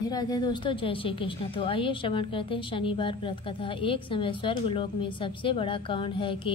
राधे राधे दोस्तों, जय श्री कृष्ण। तो आइए श्रवण करते हैं शनिवार व्रत कथा। एक समय स्वर्गलोक में सबसे बड़ा कांड है कि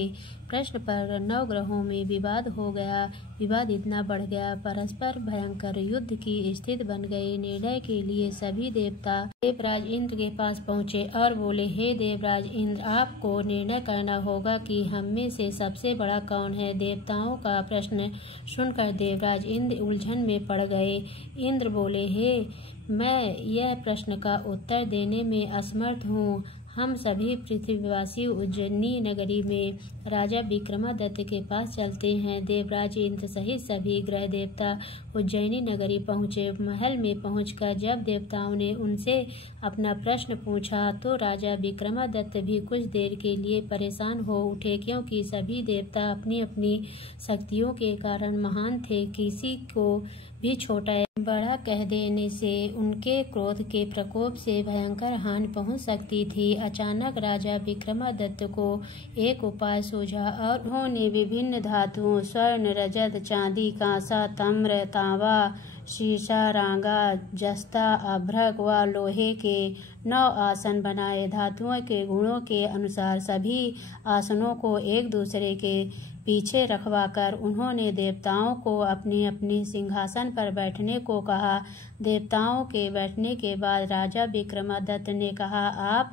प्रश्न पर 9 ग्रहों में विवाद हो गया। विवाद इतना बढ़ गया, परस्पर भयंकर युद्ध की स्थिति बन गई। निर्णय के लिए सभी देवता देवराज इंद्र के पास पहुँचे और बोले, हे देवराज इंद्र, आपको निर्णय करना होगा कि हम में से सबसे बड़ा कौन है। देवताओं का प्रश्न सुनकर देवराज इंद्र उलझन में पड़ गए। इंद्र बोले, हे मैं यह प्रश्न का उत्तर देने में असमर्थ हूँ। हम सभी पृथ्वीवासी उज्जैनी नगरी में राजा विक्रमादित्य के पास चलते हैं। देवराज इंद्र सहित सभी ग्रह देवता उज्जैनी नगरी पहुँचे। महल में पहुंचकर जब देवताओं ने उनसे अपना प्रश्न पूछा तो राजा विक्रमादित्य भी कुछ देर के लिए परेशान हो उठे, क्योंकि सभी देवता अपनी अपनी शक्तियों के कारण महान थे। किसी को भी छोटा बड़ा कह देने से उनके क्रोध के प्रकोप से भयंकर हानि पहुंच सकती थी। अचानक राजा विक्रमादित्य को एक उपाय सूझा और उन्होंने विभिन्न धातुओं स्वर्ण, रजत, चांदी, कांसा, ताम्र, तांबा, शीशा, रांगा, जस्ता, अभ्रक व लोहे के 9 आसन बनाए। धातुओं के गुणों के अनुसार सभी आसनों को एक दूसरे के पीछे रखवाकर उन्होंने देवताओं को अपने अपने सिंहासन पर बैठने को कहा। देवताओं के बैठने के बाद राजा विक्रमादित्य ने कहा, आप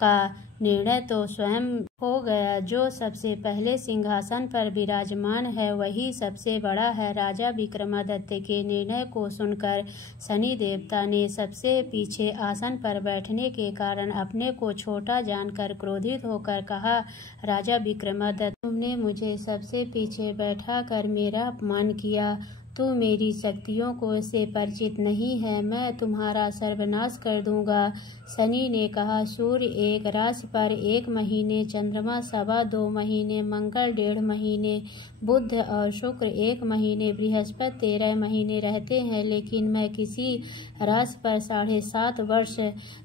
का निर्णय तो स्वयं हो गया। जो सबसे पहले सिंहासन पर विराजमान है वही सबसे बड़ा है। राजा विक्रमादित्य के निर्णय को सुनकर शनि देवता ने सबसे पीछे आसन पर बैठने के कारण अपने को छोटा जानकर क्रोधित होकर कहा, राजा विक्रमादित्य, तुमने मुझे सबसे पीछे बैठा कर मेरा अपमान किया। तू मेरी शक्तियों को से परिचित नहीं है। मैं तुम्हारा सर्वनाश कर दूंगा। शनि ने कहा, सूर्य एक राशि पर 1 महीने, चंद्रमा 2.25 महीने, मंगल 1.5 महीने, बुध और शुक्र 1 महीने, बृहस्पति 13 महीने रहते हैं, लेकिन मैं किसी राशि पर 7.5 वर्ष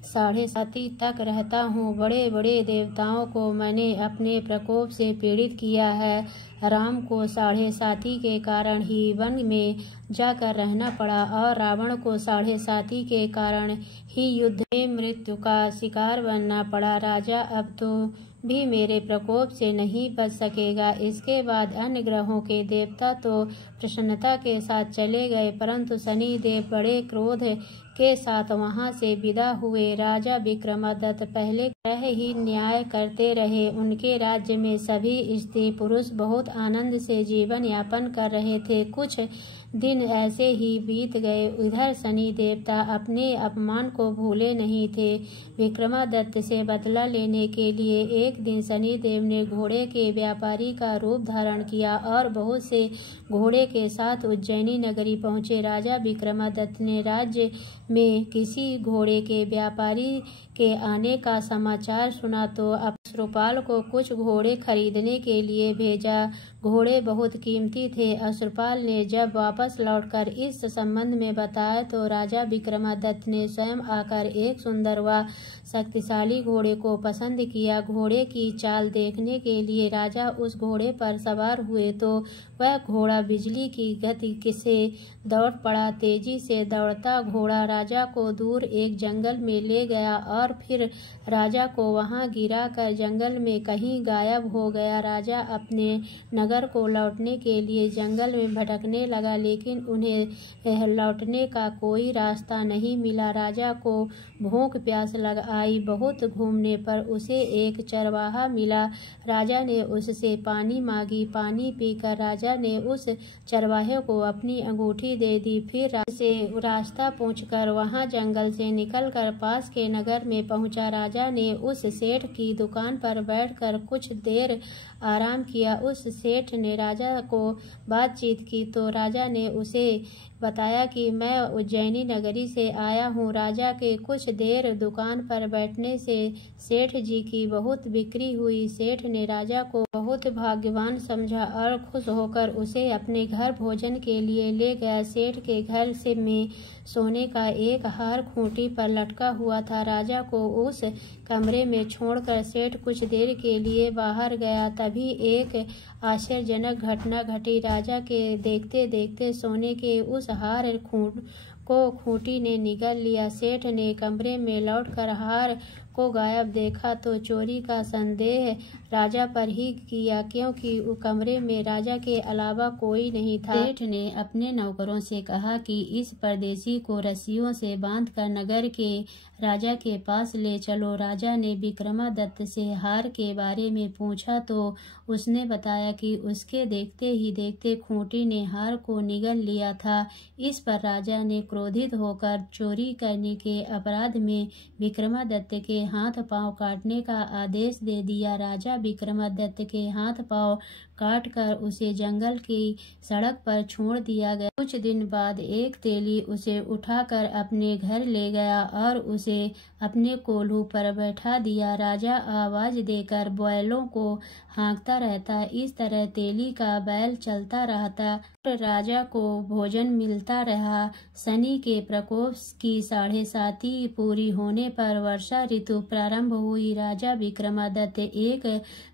7.5 तक रहता हूँ। बड़े बड़े देवताओं को मैंने अपने प्रकोप से पीड़ित किया है। राम को 7.5 के कारण ही वन में जाकर रहना पड़ा और रावण को 7.5 के कारण ही युद्ध में मृत्यु का शिकार बनना पड़ा। राजा अब तो भी मेरे प्रकोप से नहीं बच सकेगा। इसके बाद अन्य ग्रहों के देवता तो प्रसन्नता के साथ चले गए, परंतु शनि देव बड़े क्रोध के साथ वहां से विदा हुए। राजा विक्रमादित्य पहले ग्रह ही न्याय करते रहे। उनके राज्य में सभी स्त्री पुरुष बहुत आनंद से जीवन यापन कर रहे थे। कुछ दिन ऐसे ही बीत गए। इधर शनि देवता अपने अपमान को भूले नहीं थे। विक्रमादित्य से बदला लेने के लिए एक दिन शनि देव ने घोड़े के व्यापारी का रूप धारण किया और बहुत से घोड़े के साथ उज्जैनी नगरी पहुँचे। राजा विक्रमादित्य ने राज्य में किसी घोड़े के व्यापारी के आने का समाचार सुना तो अश्रुपाल को कुछ घोड़े खरीदने के लिए भेजा। घोड़े बहुत कीमती थे। अश्रुपाल ने जब वापस लौटकर इस संबंध में बताया तो राजा विक्रमादित्य ने स्वयं आकर एक सुंदर व शक्तिशाली घोड़े को पसंद किया। घोड़े की चाल देखने के लिए राजा उस घोड़े पर सवार हुए तो वह घोड़ा बिजली की गति से दौड़ पड़ा। तेजी से दौड़ता घोड़ा राजा को दूर एक जंगल में ले गया और फिर राजा को वहां गिरा कर जंगल में कहीं गायब हो गया। राजा अपने नगर को लौटने के लिए जंगल में भटकने लगा, लेकिन उन्हें लौटने का कोई रास्ता नहीं मिला। राजा को भूख प्यास लग आई। बहुत घूमने पर उसे एक चरवाहा मिला। राजा ने उससे पानी मांगी। पानी पीकर राजा ने उस चरवाहे को अपनी अंगूठी दे दी। फिर से रास्ता पूछकर वहां जंगल से निकलकर पास के नगर में पहुंचा। राजा ने उस सेठ की दुकान पर बैठकर कुछ देर आराम किया। उस सेठ ने राजा को बातचीत की तो राजा ने उसे बताया कि मैं उज्जैनी नगरी से आया हूँ। राजा के कुछ देर दुकान पर बैठने से सेठ जी की बहुत बिक्री हुई। सेठ ने राजा को बहुत भाग्यवान समझा और खुश होकर उसे अपने घर भोजन के लिए ले गया। सेठ के घर से में सोने का एक हार खूंटी पर लटका हुआ था। राजा को उस कमरे में छोड़कर सेठ कुछ देर के लिए बाहर गया। तभी एक आश्चर्यजनक घटना घटी। राजा के देखते देखते सोने के उस हार को खूंटी ने निगल लिया। सेठ ने कमरे में लौटकर हार को गायब देखा तो चोरी का संदेह राजा पर ही किया, क्योंकि कमरे में राजा के अलावा कोई नहीं था। सेठ ने अपने नौकरों से कहा कि इस परदेसी को रस्सियों से बांधकर नगर के राजा के पास ले चलो। राजा ने विक्रमादित्य से हार के बारे में पूछा तो उसने बताया कि उसके देखते ही देखते खूंटी ने हार को निगल लिया था। इस पर राजा ने क्रोधित होकर चोरी करने के अपराध में विक्रमादित्य के हाथ पांव काटने का आदेश दे दिया। राजा विक्रमादित्य के हाथ पांव काटकर उसे जंगल की सड़क पर छोड़ दिया गया। कुछ दिन बाद एक तेली उसे उठाकर अपने घर ले गया और उसे अपने कोल्हू पर बैठा दिया। राजा आवाज देकर बैलों को हाँकता रहता। इस तरह तेली का बैल चलता रहता। राजा को भोजन मिलता रहा। शनि के प्रकोप की 7.5 पूरी होने पर वर्षा ऋतु प्रारंभ हुई। राजा विक्रमादित्य एक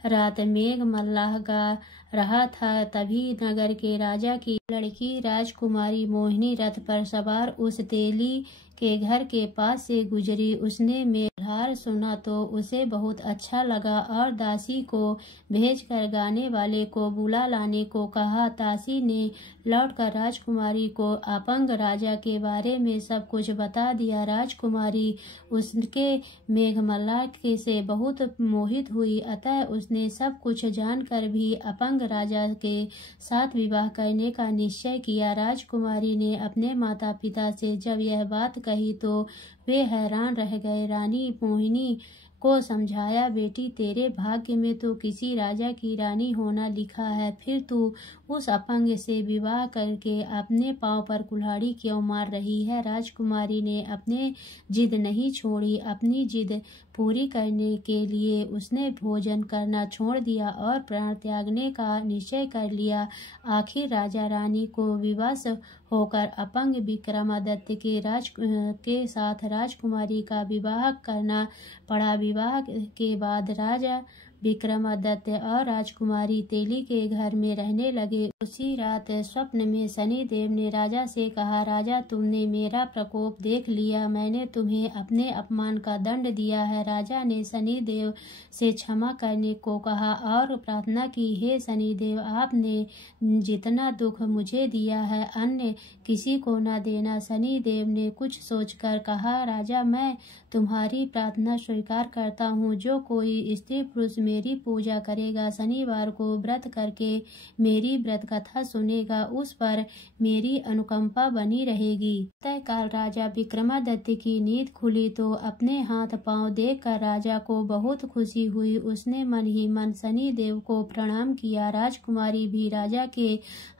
रात मेघ मल्लाह गा रहा था, तभी नगर के राजा की लड़की राजकुमारी मोहिनी रथ पर सवार उस तेली के घर के पास से गुजरी। उसने मेघहार सुना तो उसे बहुत अच्छा लगा और दासी को भेजकर गाने वाले को बुला लाने को कहा। दासी ने लौटकर राजकुमारी को अपंग राजा के बारे में सब कुछ बता दिया। राजकुमारी उसके मेघमल्लाह से बहुत मोहित हुई, अतः उसने सब कुछ जानकर भी अपंग राजा के साथ विवाह करने का निश्चय किया। राजकुमारी ने अपने माता पिता से जब यह बात कही तो वे हैरान रह गए। रानी मोहिनी को समझाया, बेटी तेरे भाग्य में तो किसी राजा की रानी होना लिखा है, फिर तू उस अपंग से विवाह करके अपने पांव पर कुल्हाड़ी क्यों मार रही है। राजकुमारी ने अपने जिद नहीं छोड़ी। अपनी जिद पूरी करने के लिए उसने भोजन करना छोड़ दिया और प्राण त्यागने का निश्चय कर लिया। आखिर राजा रानी को विवश होकर अपंग विक्रमादित्य के साथ राजकुमारी का विवाह करना पड़ा। विवाह के बाद राजा विक्रमादित्य और राजकुमारी तेली के घर में रहने लगे। उसी रात स्वप्न में शनिदेव ने राजा से कहा, राजा तुमने मेरा प्रकोप देख लिया, मैंने तुम्हें अपने अपमान का दंड दिया है। राजा ने शनिदेव से क्षमा करने को कहा और प्रार्थना की, हे शनिदेव आपने जितना दुख मुझे दिया है अन्य किसी को न देना। शनिदेव ने कुछ सोचकर कहा, राजा मैं तुम्हारी प्रार्थना स्वीकार करता हूँ। जो कोई स्त्री पुरुष मेरी पूजा करेगा, शनिवार को व्रत करके मेरी व्रत कथा सुनेगा, उस पर मेरी अनुकंपा बनी रहेगी। प्रातःकाल राजा विक्रमादित्य की नींद खुली तो अपने हाथ पांव देखकर राजा को बहुत खुशी हुई। उसने मन ही मन शनिदेव को प्रणाम किया। राजकुमारी भी राजा के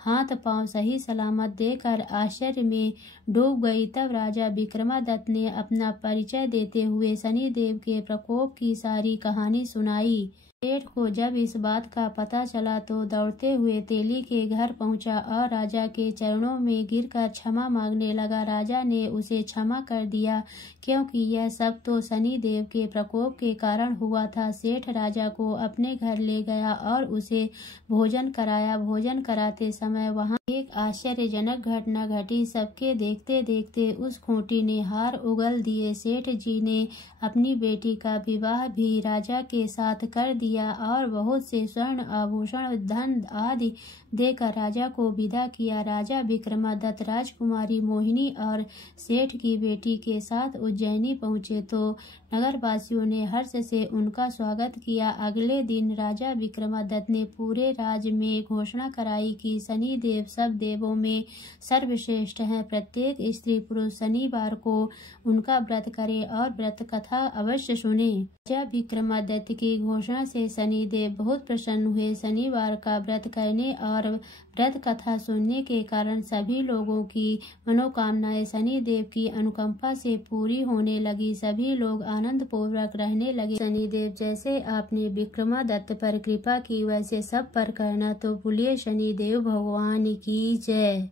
हाथ पांव सही सलामत देखकर आश्चर्य में डूब गई। तब राजा विक्रमादित्य ने अपना परिचय देते हुए शनिदेव के प्रकोप की सारी कहानी सुनाई। सेठ को जब इस बात का पता चला तो दौड़ते हुए तेली के घर पहुंचा और राजा के चरणों में गिरकर क्षमा मांगने लगा। राजा ने उसे क्षमा कर दिया, क्योंकि यह सब तो शनिदेव के प्रकोप के कारण हुआ था। सेठ राजा को अपने घर ले गया और उसे भोजन कराया। भोजन कराते समय वहां एक आश्चर्यजनक घटना घटी। सबके देखते देखते उस खूंटी ने हार उगल दिए। सेठ जी ने अपनी बेटी का विवाह भी राजा के साथ कर दिया और बहुत से स्वर्ण आभूषण धन आदि देकर राजा को विदा किया। राजा विक्रमादित्य राजकुमारी मोहिनी और सेठ की बेटी के साथ उज्जैनी पहुंचे तो नगरवासियों ने हर्ष से उनका स्वागत किया। अगले दिन राजा विक्रमादित्य ने पूरे राज्य में घोषणा कराई कि शनिदेव सब देवों में सर्वश्रेष्ठ हैं। प्रत्येक स्त्री पुरुष शनिवार को उनका व्रत करे और व्रत कथा अवश्य सुने। राजा विक्रमादित्य की घोषणा से शनिदेव बहुत प्रसन्न हुए। शनिवार का व्रत करने और व्रत कथा सुनने के कारण सभी लोगों की मनोकामनाएं शनिदेव की अनुकंपा से पूरी होने लगी। सभी लोग आनंद पूर्वक रहने लगे। शनिदेव जैसे आपने विक्रमादित्य पर कृपा की वैसे सब पर करना। तो बोलिए शनिदेव भगवान की जय।